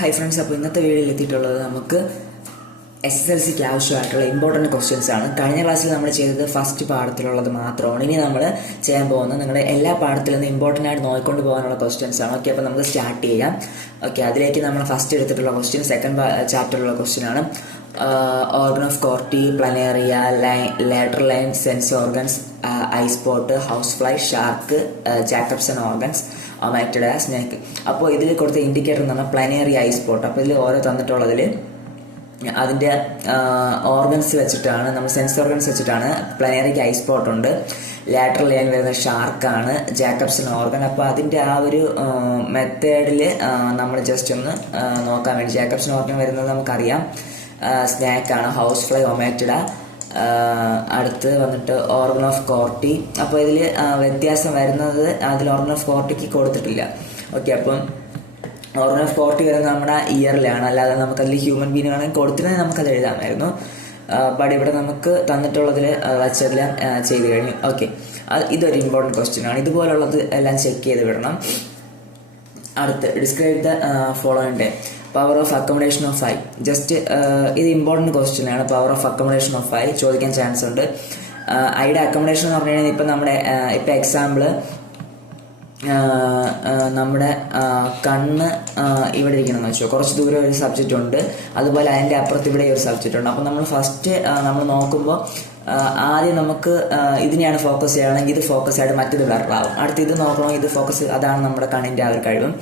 Hi friends, അപ്പോൾ ഇന്നത്തെ വീഡിയോയിൽ എത്തിയിട്ടുള്ളത് നമുക്ക് SSLCക്ക് ആവശ്യമായിട്ടുള്ള ഇമ്പോർട്ടൻറ്റ് ക്വസ്റ്റ്യൻസ് ആണ്. കഴിഞ്ഞ ക്ലാസ്സിൽ നമ്മൾ ചെയ്തത് ഫസ്റ്റ് പാഠത്തിലുള്ളത് മാത്രമാണ്. ഇനി നമ്മൾ ചെയ്യാൻ പോകുന്നത് നിങ്ങളുടെ എല്ലാ പാഠത്തിൽ നിന്ന് ഇമ്പോർട്ടൻ്റ് ആയിട്ട് നോക്കിക്കൊണ്ട് പോകാനുള്ള ക്വസ്റ്റ്യൻസ് ആണ്. ഓക്കെ, അപ്പോൾ നമുക്ക് സ്റ്റാർട്ട് ചെയ്യാം. ഓക്കെ, അതിലേക്ക് നമ്മൾ ഫസ്റ്റ് എടുത്തിട്ടുള്ള ക്വസ്റ്റ്യൻ സെക്കൻഡ് ചാപ്റ്ററിലുള്ള ക്വസ്റ്റ്യൻ ആണ്. Organ of Corti, planaria, lateral line, sense organs, eye spot, house fly, shark, Jacobson organs, ommatidia, snake. അപ്പോൾ ഇതിൽ കൊടുത്ത ഇൻഡിക്കേറ്റർ എന്ന് പറഞ്ഞാൽ പ്ലനേറിയ, ഐ സ്പോട്ട്. അപ്പോൾ ഇതിൽ ഓരോ തന്നിട്ടുള്ളതിൽ അതിൻ്റെ ഓർഗൻസ് വെച്ചിട്ടാണ്, നമ്മൾ സെൻസ് ഓർഗൻസ് വെച്ചിട്ടാണ്. പ്ലനേറിയക്ക് ഐ സ്പോട്ട് ഉണ്ട്, ലാറ്ററൽ ലൈൻ വരുന്ന ഷാർക്കാണ്, ജാക്കബ്സൺ ഓർഗൻ. അപ്പോൾ അതിൻ്റെ ആ ഒരു മെത്തേഡിൽ നമ്മൾ ജസ്റ്റ് ഒന്ന് നോക്കാൻ വേണ്ടി, ജാക്കബ്സൺ ഓർഗൻ വരുന്നത് നമുക്കറിയാം, സ്നാക്കാണ്, ഹൗസ് ഫ്ലൈ, ഒമാക്റ്റിഡ. അടുത്ത് വന്നിട്ട് ഓർഗൻ ഓഫ് കോർട്ടി. അപ്പോൾ ഇതിൽ വ്യത്യാസം വരുന്നത്, അതിൽ ഓർഗൻ ഓഫ് കോർട്ടിക്ക് കൊടുത്തിട്ടില്ല. ഓക്കെ, അപ്പം ഓർഗൻ ഓഫ് കോർട്ടി വരുന്നത് നമ്മുടെ ഇയറിലാണ്, അല്ലാതെ നമുക്കതിൽ ഹ്യൂമൻ ബീയിങ് ആണെങ്കിൽ കൊടുത്തിരുന്നെങ്കിൽ നമുക്കത് എഴുതാമായിരുന്നു. ബട്ട് ഇവിടെ നമുക്ക് തന്നിട്ടുള്ളതിൽ വച്ചതെല്ലാം ചെയ്ത് കഴിഞ്ഞു. ഓക്കെ, ഇതൊരു ഇമ്പോർട്ടൻറ്റ് ക്വസ്റ്റ്യൻ ആണ്. ഇതുപോലുള്ളത് എല്ലാം ചെക്ക് ചെയ്ത് വിടണം. അടുത്ത് describe the following day. Power of accommodation of I. Just ഇത് ഇമ്പോർട്ടൻറ്റ് ക്വസ്റ്റ്യൻ ആണ്. Power of accommodation of I ചോദിക്കാൻ ചാൻസ് ഉണ്ട്. ഐയുടെ അക്കോമഡേഷൻ എന്ന് പറഞ്ഞു കഴിഞ്ഞാൽ ഇപ്പം നമ്മുടെ ഇപ്പം എക്സാമ്പിൾ നമ്മുടെ കണ്ണ് ഇവിടെ ഇരിക്കണമെന്ന് വെച്ചോ, കുറച്ച് ദൂരം ഒരു സബ്ജക്റ്റ് ഉണ്ട്, അതുപോലെ അതിൻ്റെ അപ്പുറത്ത് ഇവിടെ ഒരു സബ്ജക്റ്റ് ഉണ്ട്. അപ്പോൾ നമ്മൾ ഫസ്റ്റ് നമ്മൾ നോക്കുമ്പോൾ ആദ്യം നമുക്ക് ഇതിനെയാണ് ഫോക്കസ് ചെയ്യുകയാണെങ്കിൽ ഇത് ഫോക്കസ് ആയിട്ട് മറ്റേത് ബ്ലറാവും. അടുത്ത് ഇത് നോക്കണോ, ഇത് ഫോക്കസ്, അതാണ് നമ്മുടെ കണ്ണിൻ്റെ ആ ഒരു കഴിവും.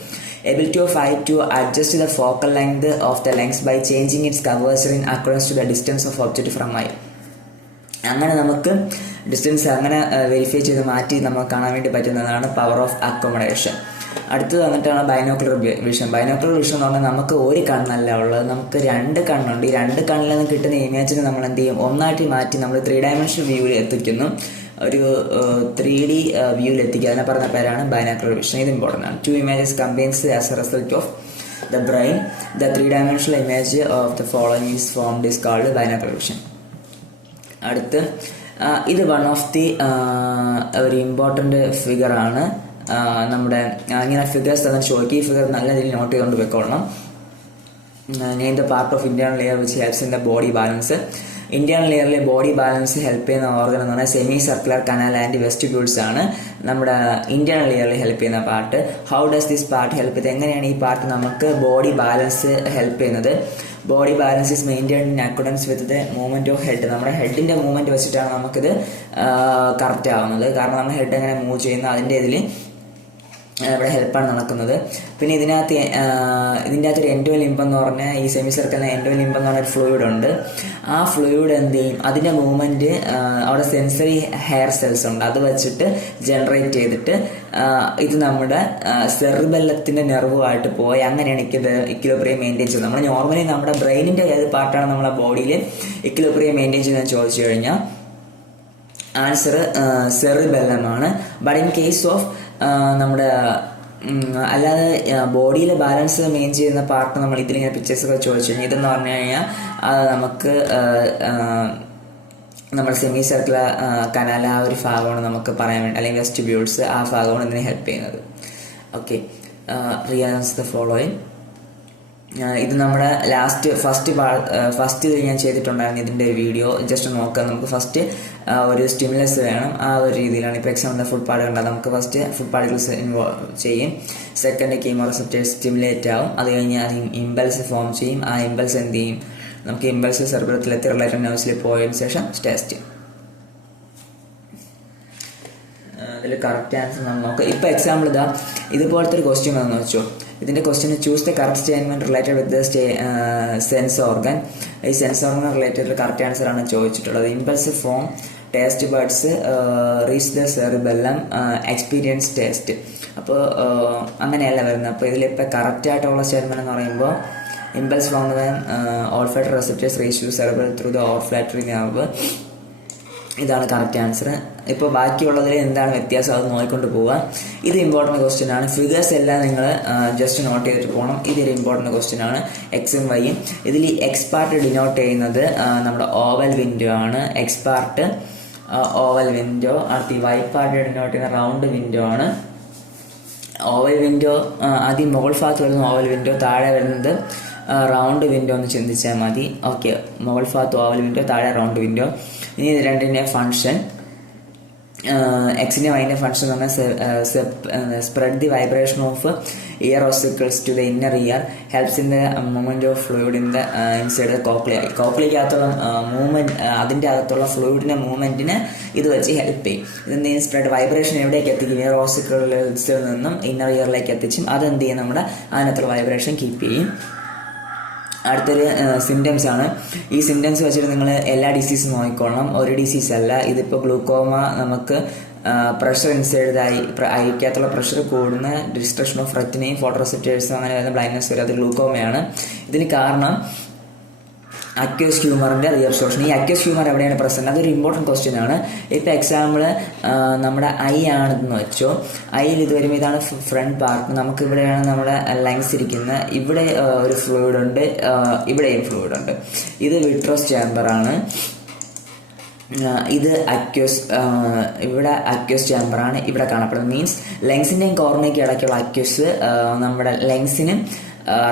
Ability of eye to adjust the focal length of the lens by changing its curvature in accordance to the distance of object from eye. അങ്ങനെ നമുക്ക് ഡിസ്റ്റൻസ് അങ്ങനെ വെരിഫൈ ചെയ്ത് മാറ്റി നമുക്ക് കാണാൻ വേണ്ടി പറ്റുന്നതാണ് പവർ ഓഫ് അക്കോമഡേഷൻ. അടുത്തത് വന്നിട്ടാണ് ബൈനോക്കുലർ വിഷൻ. ബൈനോക്കുലർ വിഷൻ എന്ന് പറഞ്ഞാൽ നമുക്ക് ഒരു കണ്ണല്ല ഉള്ളത്, നമുക്ക് രണ്ട് കണ്ണുണ്ട്. ഈ രണ്ട് കണ്ണിൽ നിന്ന് കിട്ടുന്ന ഇമേജിനെ നമ്മൾ എന്ത് ചെയ്യും, ഒന്നായിട്ട് മാറ്റി നമ്മൾ 3 ഡയമെൻഷണൽ വ്യൂവിൽ എത്തിക്കുന്നു, ഒരു 3D വ്യൂവിൽ എത്തിക്കുക. അതിനെ പറഞ്ഞ പേരാണ് ബൈനോക്കുലർ വിഷൻ. ഇത് ഇമ്പോർട്ടൻ്റ് ആണ്. 2 images combines as a result of the brain. The 3-dimensional image of the following is formed is called binocular vision. അടുത്ത് ഇത് വൺ ഓഫ് ദി ഒരു ഇമ്പോർട്ടൻ്റ് ഫിഗർ ആണ്. നമ്മുടെ ഇങ്ങനെ ഫിഗേഴ്സ് തന്നെ ചോദിക്കും. ഈ ഫിഗർ നല്ല രീതിയിൽ നോട്ട് ചെയ്തുകൊണ്ട് വെക്കോളണം. Name the part of internal layer which helps in the body balance. Internal ലെയറിലെ ബോഡി ബാലൻസ് ഹെൽപ്പ് ചെയ്യുന്ന ഓർഗൻ എന്ന് പറഞ്ഞാൽ semi circular canal and vestibules ആണ് നമ്മുടെ ഇന്റേണൽ ലെയറിൽ ഹെൽപ്പ് ചെയ്യുന്ന part. How does this part help? ഇത് എങ്ങനെയാണ് ഈ പാർട്ട് നമുക്ക് ബോഡി ബാലൻസ് ഹെൽപ്പ് ചെയ്യുന്നത്? Body balance is maintained in accordance with the movement of head. നമ്മുടെ ഹെഡിന്റെ മൂവ്മെന്റ് വെച്ചിട്ടാണ് നമുക്കിത് കറക്റ്റ് ആവുന്നത്. കാരണം നമ്മൾ ഹെഡ് എങ്ങനെ മൂവ് ചെയ്യുന്ന അതിൻ്റെ ഇതിൽ ഇവിടെ ഹെൽപ്പാണ് നടക്കുന്നത്. പിന്നെ ഇതിൻ്റെ അകത്തൊരു എൻഡോ ലിംബം എന്ന് പറഞ്ഞാൽ, ഈ സെമി സർക്കിളിന് എൻഡോ ലിംബം എന്ന് പറഞ്ഞ ഒരു ഫ്ലൂയിഡ് ഉണ്ട്. ആ ഫ്ലൂയിഡ് എന്ത് ചെയ്യും, അതിൻ്റെ മൂവ്മെന്റ് അവിടെ സെൻസറി ഹെയർ സെൽസ് ഉണ്ട്, അത് വെച്ചിട്ട് ജനറേറ്റ് ചെയ്തിട്ട് ഇത് നമ്മുടെ സെറിബെല്ലത്തിന്റെ നെർവുമായിട്ട് പോയി അങ്ങനെയാണ് ഇക്വിലിബ്രിയം മെയിൻറ്റെയിൻ ചെയ്യുന്നത്. നമ്മൾ നോർമലി നമ്മുടെ ബ്രെയിനിന്റെ ഏത് പാർട്ടാണ് നമ്മുടെ ബോഡിയിൽ ഇക്വിലിബ്രിയം മെയിൻറ്റെയിൻ ചെയ്യുന്നത് ചോദിച്ചു കഴിഞ്ഞാൽ ആൻസർ സെറിബെല്ലമാണ്. ബട്ട് ഇൻ കേസ് ഓഫ് നമ്മുടെ അല്ലാതെ ബോഡിയിലെ ബാലൻസ് മെയിൻ ചെയ്യുന്ന പാർട്ട് നമ്മൾ ഇതിലിങ്ങനെ പിക്ചേഴ്സ് ഒക്കെ ചോദിച്ചു കഴിഞ്ഞാൽ ഇതെന്ന് പറഞ്ഞു കഴിഞ്ഞാൽ അത് നമുക്ക് നമ്മുടെ സെമി സർക്കുലർ കനാൽ ആ ഒരു ഭാഗമാണ് നമുക്ക് പറയാൻ വേണ്ടി, അല്ലെങ്കിൽ വെസ്റ്റിബ്യൂൾസ് ആ ഭാഗമാണ് ഇതിനെ ഹെൽപ്പ് ചെയ്യുന്നത്. ഓക്കെ, റിയാൻസ് ദ ഫോളോയിങ്. ഇത് നമ്മുടെ ഫസ്റ്റ് ഇത് ഞാൻ ചെയ്തിട്ടുണ്ടായിരുന്നു ഇതിൻ്റെ വീഡിയോ. ജസ്റ്റ് നോക്കാം. നമുക്ക് ഫസ്റ്റ് ഒരു സ്റ്റിമുലസ് വേണം, ആ ഒരു രീതിയിലാണ്. ഇപ്പോൾ എക്സാമ്പിൾ ഫുഡ് പാർട്ട് കണ്ടാൽ നമുക്ക് ഫസ്റ്റ് ഫുഡ് പാർട്ടിക്കിൾസ് ചെയ്യും, സെക്കൻഡ് കീമോ റിസപ്റ്റേഴ്സ് സ്റ്റിമുലേറ്റ് ആവും, അത് കഴിഞ്ഞ് അത് ഇമ്പൾസ് ഫോം ചെയ്യും. ആ ഇമ്പൾസ് എന്ത് ചെയ്യും, നമുക്ക് ഇമ്പൾസ് സെർബ്രത്തിലെത്തി റിലേറ്റഡ് നെർവ്സിൽ പോയതിനു ശേഷം ടെസ്റ്റ് ചെയ്യും. അതിൽ കറക്റ്റ് ആൻസർ നമ്മൾ നോക്കാം. ഇപ്പോൾ എക്സാമ്പിൾ ഇതുപോലത്തെ ഒരു ക്വസ്റ്റ്യൻ വന്നു വെച്ചോ. ഇതിൻ്റെ question choose the correct statement related with the sense organ. ഈ sense organ related correct answer ആണ് ചോദിച്ചിട്ടുള്ളത്. Impulse form, taste buds, reach the cerebellum, experience taste. അപ്പോൾ അങ്ങനെയല്ല വരുന്നത്. അപ്പോൾ ഇതിലിപ്പോൾ കറക്റ്റ് ആയിട്ടുള്ള സ്റ്റേറ്റ്മെന്റ് എന്ന് പറയുമ്പോൾ impulse from olfactory receptors reach to cerebellum through the olfactory nerve. ഇതാണ് കറക്റ്റ് ആൻസർ. ഇപ്പോൾ ബാക്കിയുള്ളതിൽ എന്താണ് വ്യത്യാസം അത് നോക്കിക്കൊണ്ട് പോവാം. ഇത് ഇമ്പോർട്ടൻറ്റ് ക്വസ്റ്റ്യൻ ആണ്. ഫിഗേഴ്സ് എല്ലാം നിങ്ങൾ ജസ്റ്റ് നോട്ട് ചെയ്തിട്ട് പോകണം. ഇതൊരു ഇമ്പോർട്ടൻറ്റ് ക്വസ്റ്റ്യൻ ആണ്. എക്സും വൈയും. ഇതിൽ എക്സ് പാർട്ട് ഡിനോട്ട് ചെയ്യുന്നത് നമ്മുടെ ഓവൽ വിൻഡോ ആണ്. X part oval window. അടുത്ത് ഈ വൈ പാർട്ട് ഡിനോട്ട് ചെയ്യുന്ന റൗണ്ട് വിൻഡോ ആണ്. ഓവൽ വിൻഡോ, ആദ്യം മുകൾ ഭാഗത്ത് വരുന്ന ഓവൽ വിൻഡോ, താഴെ വരുന്നത് റൗണ്ട് വിൻഡോ എന്ന് ചിന്തിച്ചാൽ മതി. ഓക്കെ, മുകൾ ഭാഗത്ത് ഓവൽ വിൻഡോ, താഴെ റൗണ്ട് വിൻഡോ. ഇനി ഇത് രണ്ടിൻ്റെ ഫംഗ്ഷൻ, എക്സിൻ്റെ വൈൻ്റെ ഫംഗ്ഷൻ എന്ന് പറഞ്ഞാൽ spread the vibration of ear ossicles to the inner ear, helps in the movement of fluid in the inside the cochlea. കോക്ലിയക്കകത്തുള്ള മൂവ്മെൻറ്റ്, അതിൻ്റെ അകത്തുള്ള ഫ്ലൂയിഡിൻ്റെ മൂവ്മെൻറ്റിന് ഇത് വെച്ച് ഹെൽപ്പ് ചെയ്യും. ഇതെന്തെങ്കിലും സ്പ്രെഡ് വൈബ്രേഷൻ എവിടേക്ക് എത്തിക്കും? ഇയർ ഓസിക്കിൾസിൽ നിന്നും ഇന്നർ ഇയറിലേക്ക് എത്തിച്ചും അതെന്ത് ചെയ്യും? നമ്മുടെ അതിനകത്തുള്ള വൈബ്രേഷൻ കീപ്പ് ചെയ്യും. അടുത്തൊരു സിംറ്റംസ് ആണ്. ഈ സിംറ്റംസ് വെച്ചിട്ട് നിങ്ങൾ എല്ലാ ഡിസീസും നോക്കിക്കോളണം. ഒരു ഡിസീസ് അല്ല. ഇതിപ്പോൾ ഗ്ലൂക്കോമ, നമുക്ക് പ്രഷർ ഇൻസൈഡ് അയക്കകത്തുള്ള പ്രഷർ കൂടുന്ന, ഡിസ്ട്രക്ഷൻ ഓഫ് റെറ്റിനയും ഫോട്ടോ റിസെപ്റ്റേഴ്സും അങ്ങനെ വരുന്ന ബ്ലൈൻഡ്നെസ് വരെ, അത് ഗ്ലൂക്കോമയാണ്. ഇതിന് കാരണം അക്യൂസ് ഹ്യൂമറിൻ്റെ റിയബ്സോർപ്ഷൻ. ഈ അക്യൂസ് ഹ്യൂമർ എവിടെയാണ് പ്രസന്റ്? അതൊരു ഇമ്പോർട്ടൻറ്റ് ക്വസ്റ്റ്യൻ ആണ്. ഇപ്പോൾ എക്സാമ്പിൾ നമ്മുടെ ഐ ആണെന്ന് വെച്ചോ. ഐയിൽ ഇത് വരുമ്പോൾ ഇതാണ് ഫ്രണ്ട് പാർട്ട്. നമുക്ക് ഇവിടെയാണ് നമ്മുടെ ലങ്സ് ഇരിക്കുന്നത്. ഇവിടെ ഒരു ഫ്ലൂയിഡ് ഉണ്ട്, ഇവിടെയും ഫ്ലൂയിഡ് ഉണ്ട്. ഇത് വിട്രോസ് ചേംബറാണ്. ഇത് അക്യൂസ്, ഇവിടെ അക്യൂസ് ചേംബറാണ് ഇവിടെ കാണപ്പെടുന്നത്. മീൻസ് ലങ്സിൻ്റെയും കോർണയ്ക്ക് ഇടയ്ക്കുള്ള അക്യൂസ് നമ്മുടെ ലങ്സിനും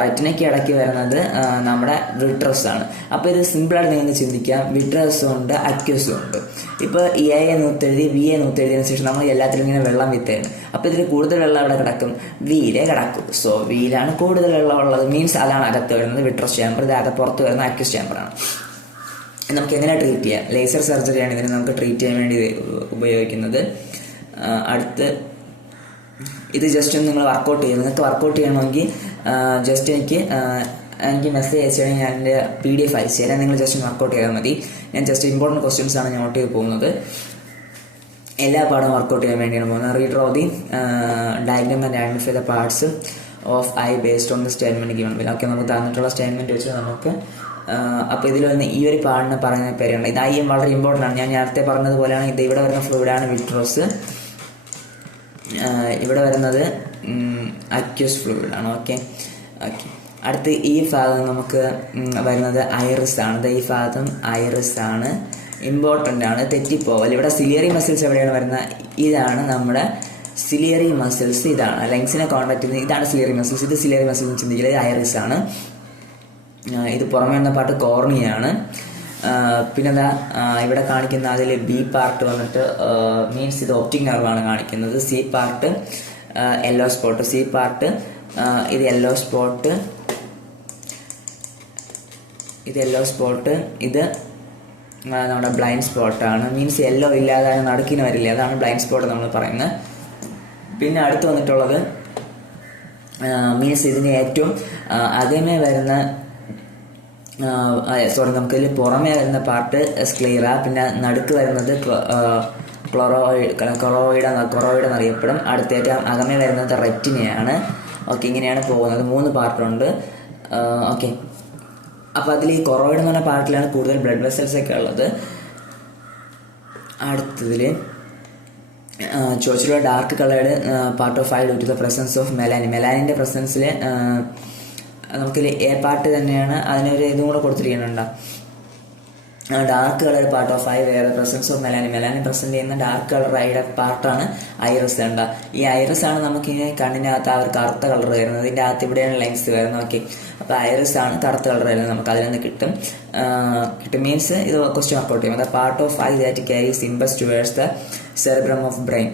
റെറ്റിനയ്ക്ക് ഇടയ്ക്ക് വരുന്നത് നമ്മുടെ വിട്രസ് ആണ്. അപ്പോൾ ഇത് സിമ്പിളായിട്ട് നിങ്ങൾ ചിന്തിക്കാം. വിട്രസും ഉണ്ട്, അക്യൂസും ഉണ്ട്. ഇപ്പോൾ എ നൂത്തെഴുതി ബി എ നൂത്തെഴുതിയതിനു ശേഷം നമ്മൾ എല്ലാത്തിലും ഇങ്ങനെ വെള്ളം വിത്തേണ്. അപ്പോൾ ഇതിൽ കൂടുതൽ വെള്ളം എവിടെ കിടക്കും? വിയിലേ കിടക്കും. സോ വിയിലാണ് കൂടുതൽ വെള്ളം ഉള്ളത്. മീൻസ് അതാണ് അകത്ത് വരുന്നത് വിട്രസ് ചേംബർ. ഇത് അകത്ത് പുറത്ത് വരുന്ന അക്യൂസ് ചേംബറാണ്. നമുക്ക് എങ്ങനെ ട്രീറ്റ് ചെയ്യാം? ലേസർ സർജറിയാണ് ഇതിന് നമുക്ക് ട്രീറ്റ് ചെയ്യാൻ വേണ്ടി ഉപയോഗിക്കുന്നത്. അടുത്ത് ഇത് ജസ്റ്റ് ഒന്ന് നിങ്ങൾ വർക്കൗട്ട് ചെയ്യുക. നിങ്ങൾക്ക് വർക്കൗട്ട് ചെയ്യണമെങ്കിൽ ജസ്റ്റ് എനിക്ക് മെസ്സേജ് അയച്ചാൽ ഞാൻ എൻ്റെ PDF അയച്ചു തരാം. നിങ്ങൾ ജസ്റ്റ് വർക്കൗട്ട് ചെയ്താൽ മതി. ഞാൻ ജസ്റ്റ് ഇമ്പോർട്ടൻറ്റ് ക്വസ്റ്റ്യൻസ് ആണ് നോട്ട് ചെയ്ത് പോകുന്നത്. എല്ലാ പാടും വർക്കൗട്ട് ചെയ്യാൻ വേണ്ടിയാണ് പോകുന്നത്. Redraw the diagram and identify the parts of I based on the statement given below. Okay, നമുക്ക് തന്നിട്ടുള്ള സ്റ്റേറ്റ്മെന്റ് വെച്ച് നമുക്ക് അപ്പോൾ ഇതിൽ വന്ന് ഈ ഒരു പാടിന് പറയുന്ന പേരുണ്ട്. ഇത് ഐയും വളരെ ഇമ്പോർട്ടൻ്റ് ആണ്. ഞാൻ നേരത്തെ പറഞ്ഞതുപോലെയാണ്. ഇത് ഇവിടെ വരുന്ന ഫ്ലൂയിഡാണ് വിട്രോസ്. ഇവിടെ വരുന്നത് അക്യൂസ് ഫ്ലൂയിഡാണ്. ഓക്കെ. അടുത്ത് ഈ ഭാഗം നമുക്ക് വരുന്നത് ഐറിസ് ആണ്. ഈ ഭാഗത്തും ഐറിസ് ആണ്. ഇമ്പോർട്ടൻ്റ് ആണ്, തെറ്റിപ്പോവൽ. ഇവിടെ സിലിയറി മസിൽസ് എവിടെയാണ് വരുന്നത്? ഇതാണ് നമ്മുടെ സിലിയറി മസിൽസ്. ഇതാണ് ലങ്സിനെ കോൺടാക്ട് ചെയ്യുന്നത്. ഇതാണ് സിലിയറി മസിൽസ്. ഇത് സിലിയറി മസിൽസ് ചിന്തിക്കില്ല, ഇത് ഐറിസ് ആണ്. ഇത് പുറമേ വരുന്ന പാർട്ട് കോർണിയാണ്. പിന്നെന്താ ഇവിടെ കാണിക്കുന്ന അതിൽ ബി പാർട്ട് വന്നിട്ട് മീൻസ് ഇത് ഒപ്റ്റിക് നെർവാണ് കാണിക്കുന്നത്. C part yellow spot. C part ഇത് യെല്ലോ സ്പോട്ട്, ഇത് യെല്ലോ സ്പോട്ട്, ഇത് നമ്മുടെ ബ്ലൈൻഡ് സ്പോട്ടാണ്. മീൻസ് യെല്ലോ ഇല്ലാതെ നടുക്കിന് വരില്ല, അതാണ് ബ്ലൈൻഡ് സ്പോട്ട് നമ്മൾ പറയുന്നത്. പിന്നെ അടുത്ത് വന്നിട്ടുള്ളത് മീൻസ് ഇതിന് ഏറ്റവും അകമേ വരുന്ന നമുക്കിതിൽ പുറമേ വരുന്ന പാർട്ട് സ്ക്ലീറ. പിന്നെ നടുക്ക് വരുന്നത് കൊറോയിഡ് എന്നറിയപ്പെടും. അടുത്തേറ്റവും അകമേ വരുന്നത് റെറ്റിനയാണ്. ഓക്കെ, ഇങ്ങനെയാണ് പോകുന്നത്. 3 പാർട്ടുണ്ട്. ഓക്കെ, അപ്പോൾ അതിൽ ഈ കൊറോയിഡ് എന്ന് പറഞ്ഞ പാർട്ടിലാണ് കൂടുതൽ ബ്ലഡ് വെസൽസ് ഒക്കെ ഉള്ളത്. അടുത്തതിൽ ചോദിച്ചിട്ടുള്ള dark coloured part of eye due to the presence of melanin. മെലാനിൻ്റെ പ്രസൻസിൽ നമുക്കിൽ എ പാർട്ട് തന്നെയാണ്. അതിനൊരു ഇതും കൂടെ കൊടുത്തിരിക്കുന്നുണ്ടോ? Dark colour part of eye വേറെ പ്രസൻസ് ഓഫ് മെലാനിൻ പ്രസന്റ് ചെയ്യുന്ന ഡാർക്ക് കളർ ഐയുടെ പാർട്ടാണ് ഐറിസ്. ഉണ്ട് ഈ ഐറിസ് ആണ് നമുക്ക് ഇങ്ങനെ കണ്ണിനകത്ത് ആ ഒരു കറുത്ത കളർ വരുന്നത്. ഇതിൻ്റെ അകത്ത് ഇവിടെയാണ് ലെൻസ് വരുന്നത്. ഓക്കെ, അപ്പോൾ ഐറിസ് ആണ് കറുത്ത കളർ വരുന്നത്. നമുക്ക് അതിൽ നിന്ന് കിട്ടും. മീൻസ് ഇത് ക്വസ്റ്റ്യൻ വർക്കൗട്ട് ചെയ്യും. അത് part of eye that carries impulse towards the cerebrum of brain.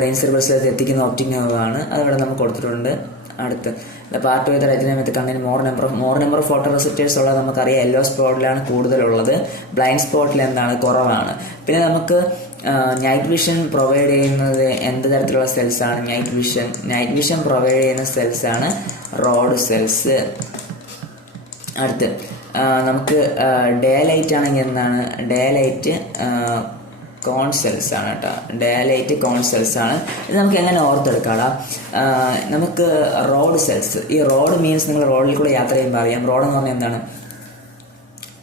Brain സെറിബ്രസിലേക്ക് എത്തിക്കുന്ന ഒപ്റ്റിക് നെർവ് ആണ്. അതിവിടെ നമുക്ക് കൊടുത്തിട്ടുണ്ട്. അടുത്ത് part of the retina with കണ്ണിന് more number of photoreceptors ഉള്ളത് നമുക്കറിയാം. യെല്ലോ സ്പോട്ടിലാണ് കൂടുതലുള്ളത്, ബ്ലൈൻഡ് സ്പോട്ടിൽ എന്താണ് കുറവാണ്. പിന്നെ നമുക്ക് നൈറ്റ് വിഷൻ പ്രൊവൈഡ് ചെയ്യുന്നത് എന്ത് തരത്തിലുള്ള സെൽസ് ആണ്? നൈറ്റ് വിഷൻ പ്രൊവൈഡ് ചെയ്യുന്ന സെൽസ് ആണ് റോഡ് സെൽസ്. അടുത്ത് നമുക്ക് ഡേ ലൈറ്റ് ആണെങ്കിൽ എന്താണ്? ഡേ ലൈറ്റ് കോൺ സെൽസ് ആണ് കേട്ടോ. ഡയലൈറ്റ് കോൺ സെൽസ് ആണ്. ഇത് നമുക്ക് എങ്ങനെ ഓർത്തെടുക്കാടാ? നമുക്ക് റോഡ് സെൽസ്. ഈ റോഡ് മീൻസ് നിങ്ങൾ റോഡിൽ കൂടെ യാത്ര ചെയ്യുമ്പോൾ അറിയാം. റോഡ് എന്ന് പറഞ്ഞാൽ എന്താണ്?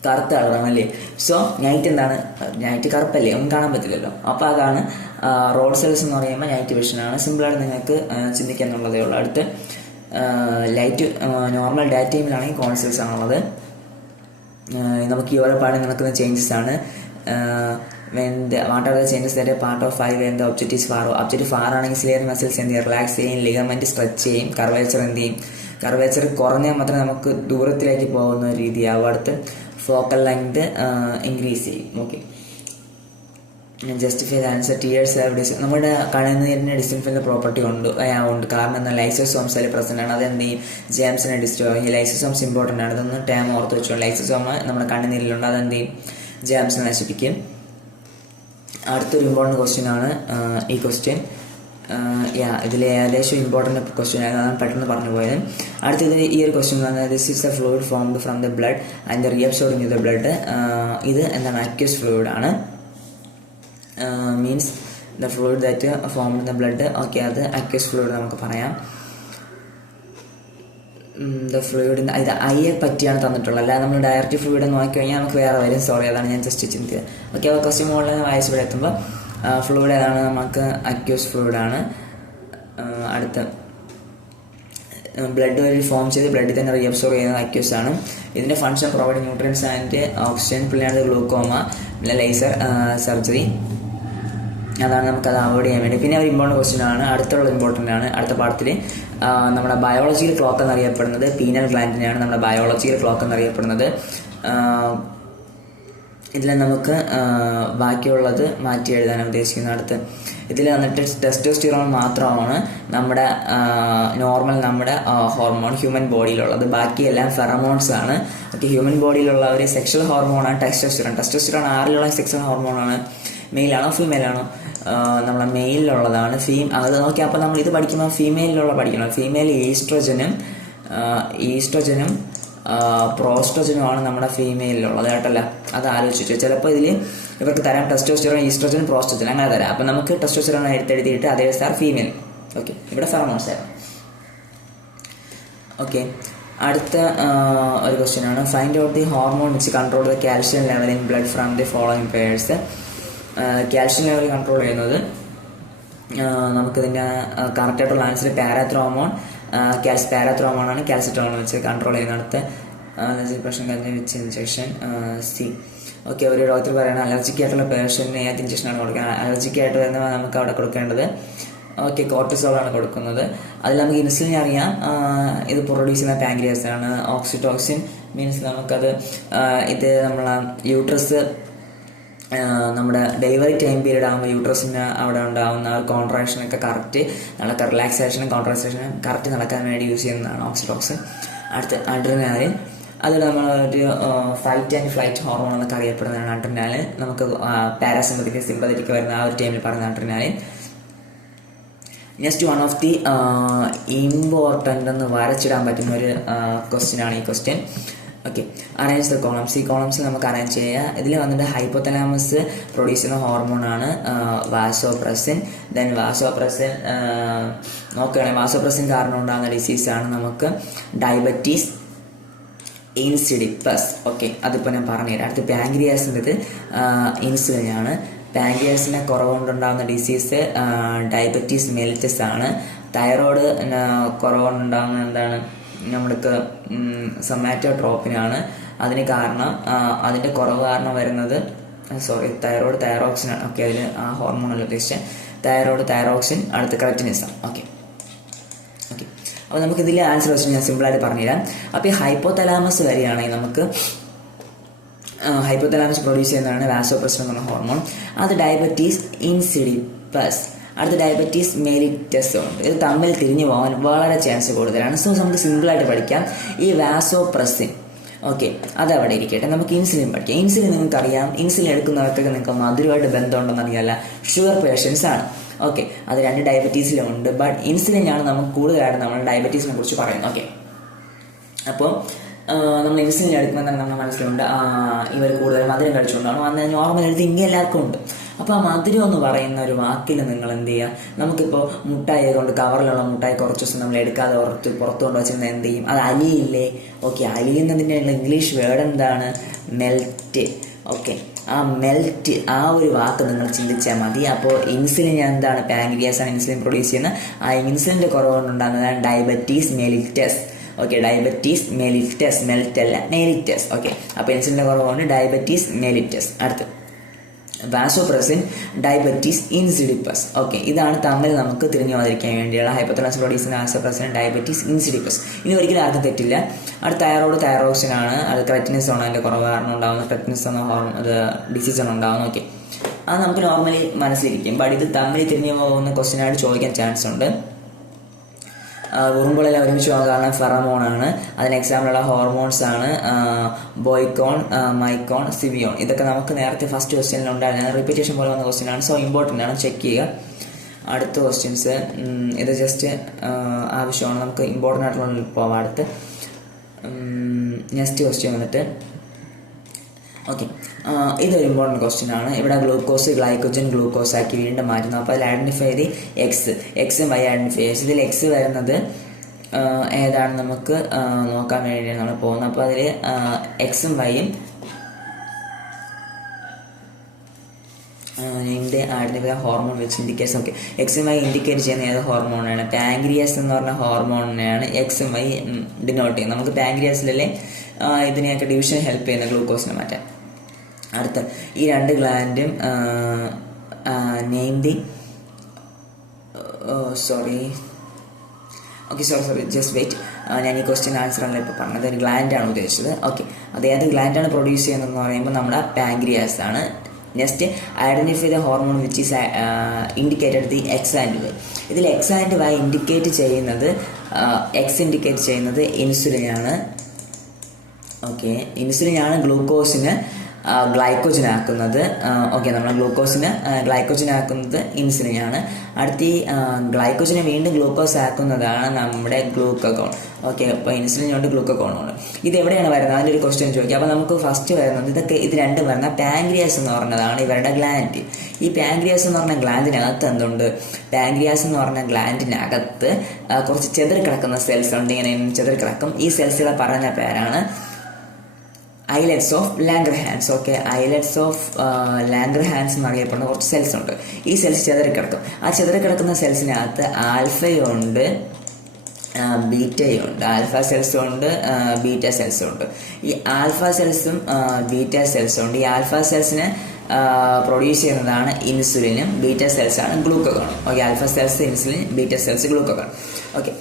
കറുത്ത കളറാണ് അല്ലേ? സോ നൈറ്റ് എന്താണ്? നൈറ്റ് കറുപ്പല്ലേ, ഒന്നും കാണാൻ പറ്റില്ലല്ലോ. അപ്പോൾ അതാണ് റോഡ് സെൽസ് എന്ന് പറയുമ്പോൾ നൈറ്റ് വിഷനാണ്. സിമ്പിളായിട്ട് നിങ്ങൾക്ക് ചിന്തിക്കാൻ എന്നുള്ളതേ ഉള്ളൂ. അടുത്ത് ലൈറ്റ് നോർമൽ ഡേ ടൈമിലാണെങ്കിൽ കോൺ സെൽസ് ആണുള്ളത്. നമുക്ക് ഈ ഓരോ പാടും നടക്കുന്ന ചേഞ്ചസ് ആണ്. What are the changes that a part of 5 when the object is far. Object far ആണെങ്കിൽ സിലിയർ മസിൽസ് എന്ത് ചെയ്യും, റിലാക്സ് ചെയ്യും, ലിഗമെന്റ് സ്ട്രെച്ച് ചെയ്യും, കർവേച്ചർ എന്ത് ചെയ്യും, കർവേച്ചർ കുറഞ്ഞാൽ മാത്രമേ നമുക്ക് ദൂരത്തിലേക്ക് പോകുന്ന ഒരു രീതിയാവും. അടുത്ത് ഫോക്കൽ ലെങ്ത് ഇൻക്രീസ് ചെയ്യും. Okay, justify the answer. Tears have നമ്മുടെ കണ്ണുനീരിന് ഡിസിൻഫിൻ്റെ പ്രോപ്പർട്ടി ഉണ്ട്. കാരണം എന്നാൽ ലൈസോസോംസ് അതിൽ പ്രസൻ്റ് ആണ്. അതെന്ത് ചെയ്യും, ജേംസിനെ ഡിസ്ട്രോയ് ചെയ്യും. ലൈസോസോംസ് ഇമ്പോർട്ടൻ്റ് ആണ്, ഇതൊന്ന് ടേം ഓർത്ത് വെച്ചോളൂ. ലൈസോസോം നമ്മുടെ കണ്ണുനീരിലുണ്ട്, അതെന്ത് ചെയ്യും, ജേംസിനെ നശിപ്പിക്കും. അടുത്തൊരു ഇമ്പോർട്ടൻറ്റ് ക്വസ്റ്റ്യൻ ആണ് ഈ ക്വസ്റ്റ്യൻ. ഇതിൽ ഏകദേശം ഇമ്പോർട്ടൻ്റ് ക്വസ്റ്റ്യൻ ആണ്, അതാണ് പെട്ടെന്ന് പറഞ്ഞു പോയത്. അടുത്തത് ഈ ഒരു ക്വസ്റ്റ്യൻ എന്ന് പറഞ്ഞാൽ this is a fluid formed from the blood and the reabsorbing in the blood. ഇത് എന്താണ്, അക്യൂസ് ഫ്ലൂയിഡ് ആണ്. Means the fluid that formed in the blood. Okay, അത് അക്യൂസ് ഫ്ലൂയിഡ് നമുക്ക് പറയാം. ദ ഫ്ലൂയിഡിൻ്റെ ഇത് ഐയെ പറ്റിയാണ് തന്നിട്ടുള്ളത്, അല്ലാതെ നമ്മൾ ഡയറക്റ്റ് ഫ്ലൂയിഡ് നോക്കി കഴിഞ്ഞാൽ നമുക്ക് വേറെ വരും. സോറി, അതാണ് ഞാൻ ജസ്റ്റ് ചിന്തിച്ചത്. ഓക്കെ, അപ്പോൾ ക്വസ്റ്റ്യൻ മുകളിൽ വായിച്ച് ഇവിടെ എത്തുമ്പോൾ ഫ്ലൂയിഡ് ഏതാണ്, നമുക്ക് അക്യൂസ് ഫ്ലൂയിഡാണ്. അടുത്ത ബ്ലഡ് വഴി ഫോം ചെയ്ത് ബ്ലഡിൽ തന്നെ റീഅബ്സോർബ് ചെയ്യുന്നത് അക്യൂസ് ആണ്. ഇതിൻ്റെ function provide nutrients and oxygen, പിന്നെയാണ് ഗ്ലൂക്കോമ, പിന്നെ ലേസർ സർജറി. അതാണ് നമുക്കത് അവോയ്ഡ് ചെയ്യാൻ വേണ്ടി. പിന്നെ ഒരു ഇമ്പോർട്ടൻറ്റ് ക്വസ്റ്റ്യൻ ആണ്, അടുത്തുള്ള ഇമ്പോർട്ടൻ്റ് ആണ്. അടുത്ത പാഠത്തിൽ നമ്മുടെ ബയോളജിക്കൽ ക്ലോക്ക് എന്നറിയപ്പെടുന്നത് പീനൽ ഗ്ലാൻഡിനെയാണ് നമ്മുടെ ബയോളജിക്കൽ ക്ലോക്ക് എന്നറിയപ്പെടുന്നത്. ഇതിൽ നമുക്ക് ബാക്കിയുള്ളത് മാറ്റി എഴുതാനാണ് ഉദ്ദേശിക്കുന്നത്. അടുത്ത് ഇതിൽ വന്നിട്ട് ടെസ്റ്റോസ്റ്റിറോൺ മാത്രമാണ് നമ്മുടെ നോർമൽ നമ്മുടെ ഹോർമോൺ ഹ്യൂമൻ ബോഡിയിലുള്ളത്. ബാക്കിയെല്ലാം ഫെറമോൺസ് ആണ്. ഓക്കെ, ഹ്യൂമൻ ബോഡിയിലുള്ള ഒരു സെക്ഷൽ ഹോർമോണാണ് ടെസ്റ്റോസ്റ്റിറോൺ. ടെസ്റ്റോസ്റ്റിറോൺ ആരിലുള്ള സെക്ഷൽ ഹോർമോണാണ്, മെയിലാണോ ഫീമെയിലാണോ? നമ്മളെ മെയിലിലുള്ളതാണ്. അത് നോക്കി. അപ്പോൾ നമ്മൾ ഇത് പഠിക്കുമ്പോൾ ഫീമെയിലുള്ള പഠിക്കണം. ഫീമെയിൽ ഈസ്ട്രോജനും പ്രോസ്ട്രോജനുമാണ് നമ്മുടെ ഫീമെയിലുള്ളത് കേട്ടല്ല. അത് ആലോചിച്ചു. ചിലപ്പോൾ ഇതിൽ ഇവർക്ക് തരാം ടെസ്റ്റോസ്റ്റിറോൺ, ഈസ്ട്രോജൻ, പ്രോസ്ട്രോജൻ അങ്ങനെ തരാം. അപ്പം നമുക്ക് ടെസ്റ്റോസ്റ്റിറോൺ എടുത്തെഴുതിയിട്ട് അതേ സാർ ഫീമെയിൽ. ഓക്കെ, ഇവിടെ ഫെറമോൺസ് ആയിരുന്നു. ഓക്കെ, അടുത്ത ഒരു ക്വസ്റ്റ്യൻ ആണ്, find out the hormone which control the calcium level in blood from the following pairs. Calcium level control ചെയ്യുന്നത് നമുക്കിതിൻ്റെ കറക്റ്റായിട്ടുള്ള ആൻസർ പാരാത്രോമോൺ. പാരാത്രോമോൺ ആണ് കാൽസിട്രോൺ വെച്ച് കൺട്രോൾ ചെയ്യുന്നിടത്ത്. വെച്ച് ഇഞ്ചക്ഷൻ സി. ഓക്കെ, ഒരു ഡോക്ടർ പറയുന്നത് അലർജിക് ആയിട്ടുള്ള പേഷ്യൻറ്റിന് ഏത് ഇഞ്ചക്ഷനാണ് കൊടുക്കുന്നത്. അലർജിക് ആയിട്ട് വരുന്നത് നമുക്ക് അവിടെ കൊടുക്കേണ്ടത് ഓക്കെ കോർട്ടിസോളാണ് കൊടുക്കുന്നത്. അതിൽ നമുക്ക് ഇൻസുലിൻ അറിയാം, ഇത് പ്രൊഡ്യൂസ് ചെയ്യുന്ന പാങ്ക്രിയാസ് ആണ്. ഓക്സിറ്റോക്സിൻ മീൻസ് നമുക്കത് ഇത് നമ്മളെ യൂട്രസ് നമ്മുടെ ഡെലിവറി ടൈം പീരീഡ് ആകുമ്പോൾ യൂട്രസിന് അവിടെ ഉണ്ടാകുന്ന കോൺട്രാക്ഷനൊക്കെ കറക്റ്റ് നമ്മളൊക്കെ റിലാക്സേഷനും കോൺട്രാക്സേഷനും കറക്റ്റ് നടക്കാൻ വേണ്ടി യൂസ് ചെയ്യുന്നതാണ് ഓക്സിറ്റോക്സിൻ. അടുത്ത് അഡ്രിനാലിൻ, അതിൽ നമ്മളൊരു ഫൈറ്റ് ആൻഡ് ഫ്ലൈറ്റ് ഹോർമോൺ എന്നൊക്കെ അറിയപ്പെടുന്നതാണ് അഡ്രിനാലിൻ. നമുക്ക് പാരാസിമ്പത്തിക് സിമ്പത്തിക് വരുന്ന ആ ഒരു ടൈമിൽ പറയുന്ന adrenaline. Next one of the important എന്ന് വരച്ചിടാൻ പറ്റുന്ന ഒരു ക്വസ്റ്റ്യൻ ആണ് ഈ question. Okay, arrange the columns. ഈ കോളംസിൽ നമുക്ക് അറേഞ്ച് ചെയ്യുക. ഇതിൽ വന്നിട്ട് ഹൈപ്പോതലാമസ് പ്രൊഡ്യൂസ് ചെയ്യുന്ന ഹോർമോണാണ് വാസോപ്രസിൻ. ദെൻ വാസോപ്രസിൻ നോക്കുകയാണെങ്കിൽ വാസോപ്രസിൻ കാരണം ഉണ്ടാകുന്ന ഡിസീസാണ് നമുക്ക് ഡയബറ്റീസ് ഇൻസിഡിപ്പസ്. ഓക്കെ, അതിപ്പോൾ ഞാൻ പറഞ്ഞുതരാം. അടുത്ത് പാങ്ക്രിയാസിൻ്റെത് ഇൻസുലിനാണ്. പാങ്ക്രിയാസിൻ്റെ കുറവുകൊണ്ടുണ്ടാകുന്ന ഡിസീസ് ഡയബറ്റീസ് മെലിറ്റസ് ആണ്. തൈറോയ്ഡ് കുറവുകൊണ്ടുണ്ടാകുന്ന എന്താണ് നമ്മൾക്ക് സൊമാറ്റോട്രോപ്പിനാണ്. അതിന് കാരണം അതിൻ്റെ കുറവ് കാരണം വരുന്നത് തൈറോയ്ഡ് തൈറോക്സിൻ. ഓക്കെ, അതിൽ ആ ഹോർമോണല്ല ഉദ്ദേശിച്ചത്. തൈറോക്സിൻ. അടുത്ത് ക്രെറ്റിനിസം. ഓക്കെ, അപ്പോൾ നമുക്ക് ഇതിലെ ആൻസർ വെച്ച് ഞാൻ സിമ്പിളായിട്ട് പറഞ്ഞുതരാം. അപ്പോൾ ഈ ഹൈപ്പോതലാമസ് വരികയാണെങ്കിൽ നമുക്ക് ഹൈപ്പോതലാമസ് പ്രൊഡ്യൂസ് ചെയ്യുന്നതാണ് വാസോപ്രസിൻ എന്ന ഹോർമോൺ. അത് ഡയബറ്റീസ് ഇൻസിഡിപ്പസ്. അടുത്ത ഡയബറ്റീസ് മെലിറ്റസ് ഉണ്ട്. ഇത് തമ്മിൽ തിരിഞ്ഞു പോകാൻ വളരെ ചാൻസ് കൂടുതലാണ്. സോ നമുക്ക് സിമ്പിളായിട്ട് പഠിക്കാം. ഈ വാസോപ്രസിൻ ഓക്കെ അതവിടെ ഇരിക്കട്ടെ. നമുക്ക് ഇൻസുലിൻ പഠിക്കാം. ഇൻസുലിൻ നിങ്ങൾക്കറിയാം, ഇൻസുലിൻ എടുക്കുന്നവർക്കൊക്കെ നിങ്ങൾക്ക് മധുരമായിട്ട് ബന്ധമുണ്ടെന്ന് അറിയാമല്ല. ഷുഗർ പേഷ്യൻസ് ആണ്. ഓക്കെ, അത് രണ്ട് ഡയബറ്റീസിലുണ്ട്. ബട്ട് ഇൻസുലിനാണ് നമുക്ക് കൂടുതലായിട്ട് നമ്മൾ ഡയബറ്റീസിനെ കുറിച്ച് പറയുന്നത്. ഓക്കെ, അപ്പോൾ നമ്മൾ ഇൻസുലിൻ എടുക്കുമ്പോൾ തന്നെ നമ്മുടെ മനസ്സിലുണ്ട് ഇവർ കൂടുതൽ മധുരം കഴിച്ചുകൊണ്ടാണ് അന്ന് നോർമൽ എടുത്ത് ഇന്ത്യ എല്ലാവർക്കും ഉണ്ട്. അപ്പോൾ ആ മധുരം എന്ന് പറയുന്ന ഒരു വാക്കിൽ നിങ്ങൾ എന്ത് ചെയ്യുക, നമുക്കിപ്പോൾ മുട്ടായി കൊണ്ട് കവറിലുള്ള മുട്ടായി കുറച്ച് ദിവസം നമ്മൾ എടുക്കാതെ പുറത്തു കൊണ്ട് വെച്ചിരുന്ന എന്ത് ചെയ്യും, അത് അലിയില്ലേ? ഓക്കെ, അലിയുന്നതിൻ്റെ ഇംഗ്ലീഷ് വേർഡ് എന്താണ്? മെൽറ്റ്. ഓക്കെ, ആ മെൽറ്റ് ആ ഒരു വാക്ക് നിങ്ങൾ ചിന്തിച്ചാൽ മതി. അപ്പോൾ ഇൻസുലിൻ എന്താണ്? പാങ്ക്രിയാസ് ആണ് ഇൻസുലിൻ പ്രൊഡ്യൂസ് ചെയ്യുന്നത്. ആ ഇൻസുലിൻ്റെ കുറവുകൊണ്ടുണ്ടാകുന്നതാണ് diabetes mellitus. Okay, diabetes mellitus, melt അല്ല മെലിറ്റസ്. ഓക്കെ, അപ്പോൾ ഇൻസുലിൻ്റെ കുറവുകൊണ്ട് ഡയബറ്റീസ് മെലിറ്റസ്. അടുത്ത് വാസോപ്രസിൻ, ഡയബറ്റീസ് ഇൻസിഡിപ്പസ്. ഓക്കെ, ഇതാണ് തമ്മിൽ നമുക്ക് തിരിഞ്ഞു പോകാതിരിക്കാൻ വേണ്ടിയുള്ള hypothalamus producing vasopressin, diabetes insipidus. ഇനി ഒരിക്കലും ആർക്കും തെറ്റില്ല. അടുത്ത തൈറോക്സിൻ ആണ്. അത് ക്രെറ്റിനിസ് ആണ് അതിൻ്റെ കുറവ് കാരണം ഉണ്ടാകുന്ന ക്രെറ്റിനിസ് എന്ന ഡിസീസ് ആണ് ഉണ്ടാകുന്നത്. ഓക്കെ, അത് നമുക്ക് നോർമലി മനസ്സിലിരിക്കും. ബട്ട് ഇത് തമ്മിൽ തിരിഞ്ഞു പോകുന്ന ക്വസ്റ്റ്യൻ ആയിട്ട് ചോദിക്കാൻ ചാൻസ് ഉണ്ട്. ഉറുമ്പുകളെല്ലാം ഒരുമിച്ച് പോകാൻ കാരണം ഫെറമോൺ ആണ്. അതിന് എക്സാമ്പിളുള്ള ഹോർമോൺസ് ആണ് ബോയ്ക്കോൺ, മൈക്കോൺ, സിവിയോൺ. ഇതൊക്കെ നമുക്ക് നേരത്തെ ഫസ്റ്റ് ക്വസ്റ്റ്യനിൽ ഉണ്ടായിരുന്നു. റിപ്പീറ്റേഷൻ പോലെ വന്ന ക്വസ്റ്റ്യൻ ആണ്. സോ ഇമ്പോർട്ടൻ്റ് ആണ്, ചെക്ക് ചെയ്യുക. അടുത്ത ക്വസ്റ്റ്യൻസ് ഇത് ജസ്റ്റ് ആവശ്യമാണ്, നമുക്ക് ഇമ്പോർട്ടൻ്റ് ആയിട്ടുള്ള പോവാം. അടുത്ത് നെക്സ്റ്റ് ക്വസ്റ്റ്യൻ വന്നിട്ട് ഓക്കെ, ഇതൊരു ഇമ്പോർട്ടൻറ്റ് ക്വസ്റ്റ്യൻ ആണ്. ഇവിടെ ഗ്ലൂക്കോസ് ഗ്ലൈക്കോജൻ ഗ്ലൂക്കോസ് ആക്കി വീണ്ടും മാറ്റുന്നു. അപ്പോൾ അതിൽ ഐഡൻറ്റിഫൈ ചെയ്ത് എക്സും വൈ ഐഡൻറ്റിഫൈ ചെയ്ത് ഇതിൽ എക്സ് വരുന്നത് ഏതാണ് നമുക്ക് നോക്കാൻ വേണ്ടിയാണ് നമ്മൾ പോകുന്നത്. അപ്പോൾ അതിൽ എക്സും വൈയും ഇതിൻ്റെ ഐഡൻറ്റിഫൈ ഹോർമോൺ വെച്ച് ഇൻഡിക്കേറ്റ്സ്. ഓക്കെ, എക്സും വൈ ഇൻഡിക്കേറ്റ് ചെയ്യുന്ന ഏത് ഹോർമോണാണ്? പാങ്ക്രിയാസ് എന്ന് പറഞ്ഞ ഹോർമോണിനെയാണ് എക്സും വൈ ഡിനോട്ട് ചെയ്യുന്നത്. നമുക്ക് പാങ്ക്രിയാസിലല്ലേ ഇതിനെയൊക്കെ ഡിവിഷൻ ഹെൽപ്പ് ചെയ്യുന്ന ഗ്ലൂക്കോസിനെ മാറ്റാൻ. അടുത്ത ഈ രണ്ട് ഗ്ലാൻഡും name the sorry just wait, ഞാൻ ഈ ക്വസ്റ്റ്യൻ ആൻസർ അല്ല ഇപ്പോൾ പറഞ്ഞത്. ഒരു ഗ്ലാൻഡാണ് ഉദ്ദേശിച്ചത്. ഓക്കെ, അത് ഏത് ഗ്ലാൻഡാണ് പ്രൊഡ്യൂസ് ചെയ്യുന്നതെന്ന് പറയുമ്പോൾ നമ്മുടെ പാങ്ക്രിയാസ് ആണ്. Next identify the hormone which is indicated the X and Y. ഇതിൽ എക്സ് ആൻഡ് വൈ ഇൻഡിക്കേറ്റ് ചെയ്യുന്നത് ഇൻസുലിനാണ്. ഓക്കെ, ഇൻസുലിനാണ് ഗ്ലൂക്കോസിന് ഗ്ലൈക്കോജൻ ആക്കുന്നത്. ഓക്കെ, നമ്മൾ ഗ്ലൂക്കോസിന് ഗ്ലൈക്കോജൻ ആക്കുന്നത് ഇൻസുലിനാണ്. അടുത്ത ഈ ഗ്ലൈക്കോജനെ വീണ്ടും ഗ്ലൂക്കോസ് ആക്കുന്നതാണ് നമ്മുടെ ഗ്ലൂക്കോൺ. ഓക്കെ, അപ്പോൾ ഇൻസുലിനുണ്ട് ഗ്ലൂക്കോണുണ്ട്. ഇത് എവിടെയാണ് വരുന്നത്? അതിൻ്റെ ഒരു ക്വസ്റ്റ്യൻ ചോദിക്കുക. അപ്പോൾ നമുക്ക് ഫസ്റ്റ് വരുന്നത് ഇത് രണ്ടും വരുന്ന പാങ്ക്രിയാസ് എന്ന് പറഞ്ഞതാണ് ഇവരുടെ ഗ്ലാൻഡ്. ഈ പാങ്ക്രിയാസ് എന്ന് പറഞ്ഞ ഗ്ലാൻഡിനകത്ത് എന്തുണ്ട്? പാങ്ക്രിയാസ് എന്ന് പറഞ്ഞ ഗ്ലാൻഡിനകത്ത് കുറച്ച് ചെതറി കിടക്കുന്ന സെൽസ് ഉണ്ട്. ഇങ്ങനെ ചെതറി കിടക്കും. ഈ സെൽസുകളെ പറയുന്ന പേരാണ് islets of Langerhans. Okay, islets of Langerhans എന്നറിയപ്പെടുന്ന കുറച്ച് സെൽസ് ഉണ്ട്. ഈ സെൽസ് ചെതറിക്കിടക്കും. ആ ചെതറിക്കിടക്കുന്ന സെൽസിനകത്ത് ആൽഫയുണ്ട്, ബീറ്റയുണ്ട്. ആൽഫ സെൽസും ഉണ്ട്, ബീറ്റ സെൽസും ഉണ്ട്. ഈ ആൽഫ സെൽസും ബീറ്റ സെൽസും ഉണ്ട്. ഈ ആൽഫ സെൽസിനെ പ്രൊഡ്യൂസ് ചെയ്യുന്നതാണ് ഇൻസുലിനും, ബീറ്റ സെൽസാണ് glucagon. Okay, alpha cells insulin, beta cells glucagon. Okay,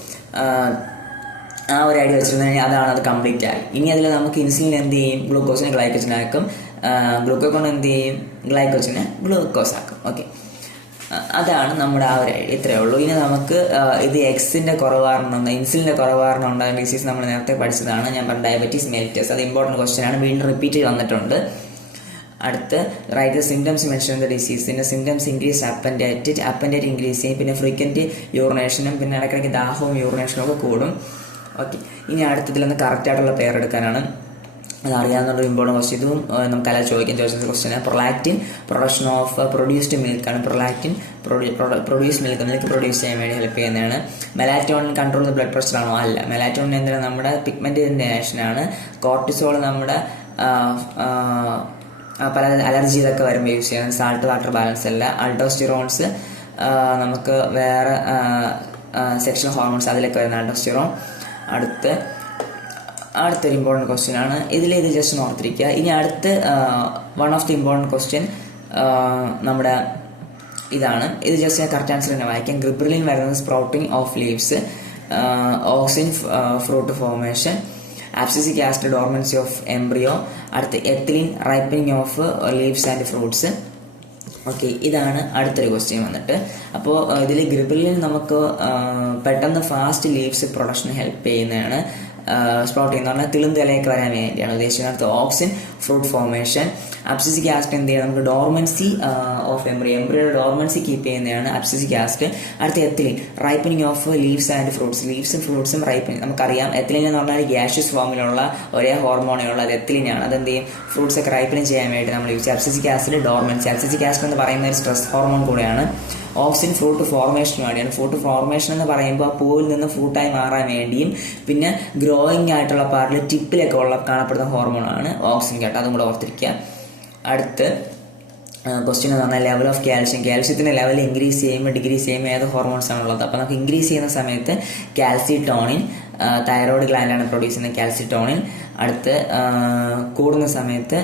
ആ ഒരു ഐഡിയ വെച്ചിട്ടുണ്ടെങ്കിൽ അതാണ് അത് കംപ്ലീറ്റ് ആയി. ഇനി അതിൽ നമുക്ക് ഇൻസുലിൻ എന്ത് ചെയ്യും? ഗ്ലൂക്കോസിനെ ഗ്ലൈക്കോജനാക്കും. ഗ്ലൂക്കോൺ എന്ത് ചെയ്യും? ഗ്ലൈക്കോജനെ ഗ്ലൂക്കോസ് ആക്കും. ഓക്കെ, അതാണ് നമ്മുടെ ആ ഒരു ഐഡിയ. ഇത്രയേ ഉള്ളൂ. ഇനി നമുക്ക് ഇത് എക്സിൻ്റെ കുറവാരണം, ഇൻസുലിൻ്റെ കുറവാരണം ഉണ്ടാകുന്ന ഡിസീസ് നമ്മൾ നേരത്തെ പഠിച്ചതാണ്. ഞാൻ പറഞ്ഞ ഡയബറ്റീസ് മെലിറ്റസ്. അത് ഇമ്പോർട്ടൻറ്റ് ക്വസ്റ്റ്യൻ ആണ്, വീണ്ടും റിപ്പീറ്റ് വന്നിട്ടുണ്ട്. അടുത്ത് write the symptoms mention the disease. ഇതിൻ്റെ സിംറ്റംസ് ഇൻക്രീസ് അപ്പൻഡൈറ്റ് ഇൻക്രീസ് ചെയ്യും. പിന്നെ ഫ്രീക്വൻറ്റ് യൂറിനേഷനും പിന്നെ ഇടയ്ക്കിടയ്ക്ക് ദാഹവും യൂറിനേഷനും ഒക്കെ കൂടും. ഓക്കെ, ഇനി അടുത്തതിലൊന്ന് കറക്റ്റായിട്ടുള്ള പേരെടുക്കാനാണ്. അത് അറിയാവുന്നൊരു ഇമ്പോർട്ടൻറ്റ് ക്വസ്റ്റ്യൻ. ഇതും നമുക്കല്ല ചോദിച്ച question. Prolactin production of produced മിൽക്കാണ്. പ്രൊലാക്റ്റിൻ പ്രൊഡ്യൂസ് മിൽക്ക് പ്രൊഡ്യൂസ് ചെയ്യാൻ വേണ്ടി ഹെൽപ്പ് ചെയ്യുന്നതാണ്. Melatonin control the blood pressure ആണോ? അല്ല. മെലാറ്റോണിൻ എന്താണ്? നമ്മുടെ പിഗ്മെന്റേഷനാണ്. കോർട്ടിസോൾ നമ്മുടെ പല അലർജി ഇതൊക്കെ വരുമ്പോൾ യൂസ് ചെയ്യാൻ. സാൾട്ട് വാട്ടർ ബാലൻസ് അല്ല. അൾഡോസ്റ്റിറോൺസ് നമുക്ക് വേറെ സെക്ഷൽ ഹോർമോൺസ് അതിലൊക്കെ വരുന്ന അൾഡോസ്റ്റിറോൺ. അടുത്തൊരു ഇമ്പോർട്ടൻറ്റ് ക്വസ്റ്റ്യൻ ആണ്. ഇത് ജസ്റ്റ് ഓർത്തിരിക്കുക. ഇനി അടുത്ത് one of the important question നമ്മുടെ ഇതാണ്. ഇത് ജസ്റ്റ് ഞാൻ കറക്റ്റ് ആൻസർ തന്നെ വായിക്കാം. ഗിബ്രലിൻ വരുന്നത് sprouting of leaves, auxin fruit formation, abscisic acid dormancy of embryo, അടുത്ത് ethylene ripening of leaves and fruits. Okay, ഇതാണ് അടുത്തൊരു ക്വസ്റ്റ്യൻ വന്നിട്ട്. അപ്പോൾ ഇതിൽ ഗിബ്രലിൻ നമുക്ക് പെട്ടെന്ന് ഫാസ്റ്റ് ലീവ്സ് പ്രൊഡക്ഷൻ ഹെൽപ്പ് ചെയ്യുന്നതാണ്. സ്പ്രൗട്ടിംഗ് എന്ന് പറഞ്ഞാൽ തിളുന്തലയൊക്കെ വരാൻ വേണ്ടിയാണ് ഉദ്ദേശിക്കുന്നത്. അടുത്ത auxin fruit formation. Abscisic acid എന്ത് ചെയ്യണം? നമുക്ക് ഡോർമൻസി ഓഫ് എംബ്രിയോയുടെ ഡോർമൻസി കീപ്പ് ചെയ്യുന്നതാണ് അബ്സിസിക് ആസിഡ്. അടുത്ത ethylene ripening of leaves and fruits. ലീവ്സും ഫ്രൂട്ട്സും റൈപ്പനിങ് നമുക്കറിയാം. എത്തിലിൻ എന്ന് പറഞ്ഞാൽ ഗ്യാഷ്യസ് ഫോമിലുള്ള ഒരേ ഹോർമോണേ ഉള്ളത് എത്തിലിനാണ്. അതെന്ത് ചെയ്യും? ഫ്രൂട്ട്സ് ഒക്കെ റൈപ്പനിങ് ചെയ്യാൻ വേണ്ടി നമ്മൾ യൂസ് ചെയ്യും. Abscisic acid dormancy. Abscisic acid എന്ന് പറയുന്ന ഒരു സ്ട്രെസ് ഹോർമോൺ കൂടെയാണ്. ഓക്സിൻ ഫ്രൂട്ട് ഫോർമേഷന് വേണ്ടിയാണ്. ഫ്രൂട്ട് ഫോർമേഷൻ എന്ന് പറയുമ്പോൾ പൂവിൽ നിന്ന് ഫ്രൂട്ടായി മാറാൻ വേണ്ടിയും പിന്നെ ഗ്രോയിങ് ആയിട്ടുള്ള പാർട്ടിൽ ടിപ്പിലൊക്കെ കാണപ്പെടുന്ന ഹോർമോണാണ് ഓക്സിൻ കേട്ടോ. അതും കൂടെ ഓർത്തിരിക്കുക. അടുത്ത് ക്വസ്റ്റ്യൻ എന്ന് പറഞ്ഞാൽ ലെവൽ ഓഫ് കാൽഷ്യം. കാൽഷ്യത്തിൻ്റെ ലെവൽ ഇൻക്രീസ് ചെയ്യുമ്പോൾ ഡിക്രീസ് ചെയ്യുമ്പോൾ ഏത് ഹോർമോൺസ് ആണുള്ളത്? അപ്പോൾ നമുക്ക് ഇൻക്രീസ് ചെയ്യുന്ന സമയത്ത് കാൽസിട്ടോണിൻ, തൈറോയ്ഡ് ഗ്ലാൻഡാണ് പ്രൊഡ്യൂസ് ചെയ്യുന്നത് കാൽസിറ്റോണിൻ. അടുത്ത് കൂടുന്ന സമയത്ത്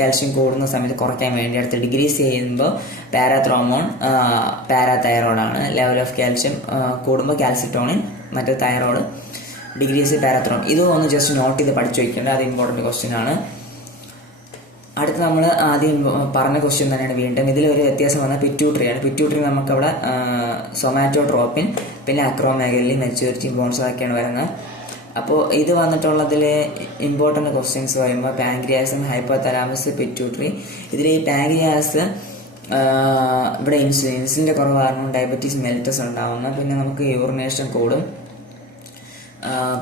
കാൽഷ്യം കൂടുന്ന സമയത്ത് കുറയ്ക്കാൻ വേണ്ടി അടുത്ത് ഡിഗ്രീസ് ചെയ്യുമ്പോൾ പാരാത്രോമോൺ പാരാതൈറോയ്ഡാണ്. ലെവൽ ഓഫ് കാൽഷ്യം കൂടുമ്പോൾ കാൽസിറ്റോണിൻ, മറ്റേ തൈറോയ്ഡ്, ഡിഗ്രീസ് പാരാത്രോമോൺ. ഇതും ഒന്ന് ജസ്റ്റ് നോട്ട് ചെയ്ത് പഠിച്ചു വയ്ക്കേണ്ടത്, അത് ഇമ്പോർട്ടൻറ്റ് ക്വസ്റ്റ്യൻ ആണ്. അടുത്ത് നമ്മൾ ആദ്യം പറഞ്ഞ ക്വസ്റ്റ്യൻ തന്നെയാണ് വീണ്ടും. ഇതിലൊരു വ്യത്യാസം വന്നാൽ പിറ്റ്യൂട്ടറിയാണ്. പിറ്റ്യൂട്ടറി നമുക്കവിടെ സൊമാറ്റോട്രോപ്പിൻ, പിന്നെ അക്രോമെഗലി, മെച്യൂരിറ്റി ബോൺസ് അതൊക്കെയാണ് വരുന്നത്. അപ്പോൾ ഇത് വന്നിട്ടുള്ളതിൽ ഇമ്പോർട്ടൻ്റ് ക്വസ്റ്റ്യൻസ് പറയുമ്പോൾ പാൻക്രിയാസും ഹൈപ്പോതലാമസ് പിറ്റ്യൂട്ടറി. ഇതിൽ ഈ പാൻക്രിയാസ് ഇവിടെ ഇൻസുലിൻ്റെ കുറവ് കാരണം ഡയബറ്റീസ് മെലിറ്റസ് ഉണ്ടാവുന്നു. പിന്നെ നമുക്ക് യൂറിനേഷൻ കൂടും.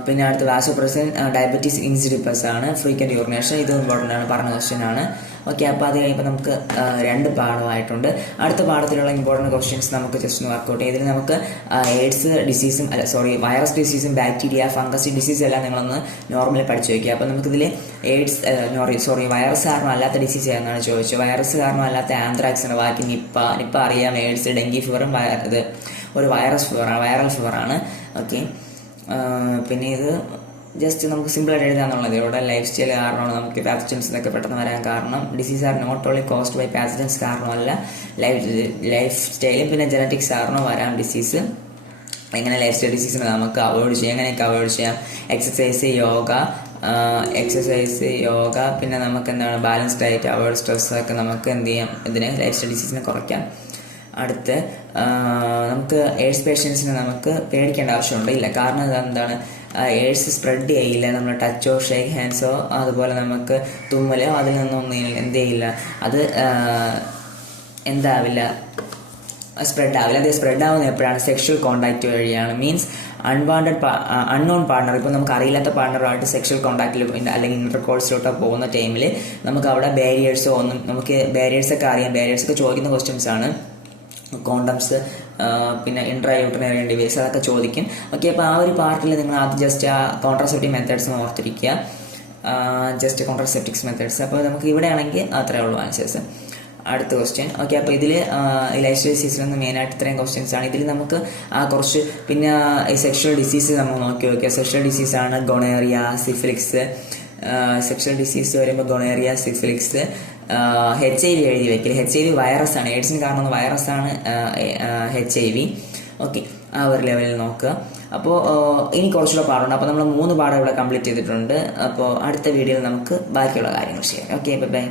പിന്നെ അടുത്ത വാസോപ്രസിൻ ഡയബറ്റീസ് ഇൻസിഡിപ്പസ് ആണ്, ഫ്രീക്വൻറ്റ് യൂറിനേഷൻ. ഇത് ഇമ്പോർട്ടൻ്റ് ആണ്, പറഞ്ഞ ക്വസ്റ്റ്യൻ ആണ്. ഓക്കെ, അപ്പോൾ അത് കഴിയുമ്പോൾ നമുക്ക് 2 പാഠമായിട്ടുണ്ട്. അടുത്ത പാഠത്തിലുള്ള ഇമ്പോർട്ടൻറ്റ് ക്വസ്റ്റ്യൻസ് നമുക്ക് ജസ്റ്റ് ഒന്ന് വർക്കൗട്ട് ചെയ്യും. ഇതിൽ നമുക്ക് എയ്ഡ്സ് ഡിസീസും വൈറസ് ഡിസീസും ബാക്ടീരിയ ഫംഗസ് ഡിസീസും എല്ലാം നിങ്ങളൊന്ന് നോർമലി പഠിച്ചു വയ്ക്കുക. അപ്പോൾ നമുക്കിതിൽ വൈറസ് കാരണം അല്ലാത്ത ഡിസീസ് ഏതെന്നാണ് ചോദിച്ചത്. വൈറസ് കാരണം അല്ലാത്ത ആന്ത്രാക്സ് ആണ്, ബാക്കി നിപ്പ അറിയാം, എയ്ഡ്സ്, ഡെങ്കി ഫീവറും ഇത് ഒരു വൈറൽ ഫീവറാണ്. ഓക്കെ, പിന്നെ ഇത് ജസ്റ്റ് നമുക്ക് സിമ്പിളായിട്ട് എഴുതാന്നുള്ളത്. ഇവിടെ ലൈഫ് സ്റ്റൈൽ കാരണമാണ് നമുക്ക് പാത്തജൻസ് എന്നൊക്കെ പെട്ടെന്ന് വരാൻ കാരണം. Disease are not only caused by pathogens കാരണമല്ല, ലൈഫ് സ്റ്റൈലും പിന്നെ ജനറ്റിക്സ് കാരണം വരാം ഡിസീസ്. എങ്ങനെ ലൈഫ് സ്റ്റൈൽ ഡിസീസിനെ നമുക്ക് അവോയ്ഡ് ചെയ്യാം, എങ്ങനെയൊക്കെ അവോയ്ഡ് ചെയ്യാം? എക്സസൈസ്, യോഗ, പിന്നെ നമുക്ക് എന്താണ് ബാലൻസ് ഡയറ്റ്, അവോയ്ഡ് സ്ട്രെസ് ഒക്കെ നമുക്ക് എന്ത് ചെയ്യാം, ഇതിനെ ലൈഫ് സ്റ്റൈൽ ഡിസീസിനെ കുറയ്ക്കാം. അടുത്ത് നമുക്ക് എയ്ഡ്സ് പേഷ്യൻസിനെ നമുക്ക് പേടിക്കേണ്ട ആവശ്യമുണ്ട് ഇല്ല. കാരണം എന്താണ്, എയ്ഡ്സ് സ്പ്രെഡ് ചെയ്യില്ല നമ്മൾ ടച്ചോ ഷേക്ക് ഹാൻഡ്സോ അതുപോലെ നമുക്ക് തുമ്മലോ അതിൽ നിന്നൊന്നും എന്ത് ചെയ്യില്ല, അത് എന്താവില്ല, സ്പ്രെഡ് ആവില്ല. അത് സ്പ്രെഡ് ആവുന്നത് എപ്പോഴാണ്? സെക്ഷൽ കോണ്ടാക്ട് വഴിയാണ്. മീൻസ് അൺനോൺ പാർട്ണർ, ഇപ്പോൾ നമുക്ക് അറിയില്ലാത്ത പാർട്ണറുമായിട്ട് സെക്ഷൽ കോണ്ടാക്റ്റിൽ അല്ലെങ്കിൽ ഇന്റർകോഴ്സിലോട്ടോ പോകുന്ന ടൈമിൽ നമുക്ക് അവിടെ ബാരിയേഴ്സോ നമുക്ക് ബാരിയേഴ്സൊക്കെ അറിയാം. ബാരിയേഴ്സൊക്കെ ചോദിക്കുന്ന ക്വസ്റ്റ്യൻസ് ആണ്. കോണ്ടംസ്, പിന്നെ ഇൻട്രായൂട്ടറിനറി ഡിവൈസ് അതൊക്കെ ചോദിക്കും. ഓക്കെ, അപ്പോൾ ആ ഒരു പാർട്ടിൽ നിങ്ങൾ ആദ്യം ജസ്റ്റ് ആ കോൺട്രാസെപ്റ്റീവ് മെത്തേഡ്സ് ഓർത്തിരിക്കുക, ജസ്റ്റ് കോൺട്രാസെപ്റ്റിക്സ് മെത്തേഡ്സ്. അപ്പോൾ നമുക്ക് ഇവിടെ ആണെങ്കിൽ അത്രേ ഉള്ളൂ ആൻസേഴ്സ്. അടുത്ത ക്വസ്റ്റ്യൻ. ഓക്കെ, അപ്പോൾ ഇതിൽ ലൈഫ് സ്റ്റൈൽ ഡിസീസിൽ നിന്ന് മെയിനായിട്ട് ഇത്രയും ക്വസ്റ്റ്യൻസ് ആണ്. ഇതിൽ നമുക്ക് കുറച്ച് പിന്നെ ഈ സെക്ഷൽ ഡിസീസ് നമ്മൾ നോക്കി നോക്കിയാൽ സെക്ഷൽ ഡിസീസാണ് ഗൊണേറിയ, സിഫിലിക്സ്. സെക്ഷൽ ഡിസീസ് വരുമ്പോൾ ഗൊണേറിയ, സിഫിലിക്സ്, HIV എഴുതി വെക്കില്ല. HIV വൈറസ് ആണ്, എയ്ഡ്സിന് കാരണം വൈറസ് ആണ് HIV. ഓക്കെ, ആ ഒരു ലെവലിൽ നോക്കുക. അപ്പോൾ ഇനി കുറച്ചുകൂടെ പാടുണ്ട്. അപ്പോൾ നമ്മൾ 3 പാഠം ഇവിടെ കംപ്ലീറ്റ് ചെയ്തിട്ടുണ്ട്. അപ്പോൾ അടുത്ത വീഡിയോയിൽ നമുക്ക് ബാക്കിയുള്ള കാര്യങ്ങൾ ചെയ്യാം. Okay, by.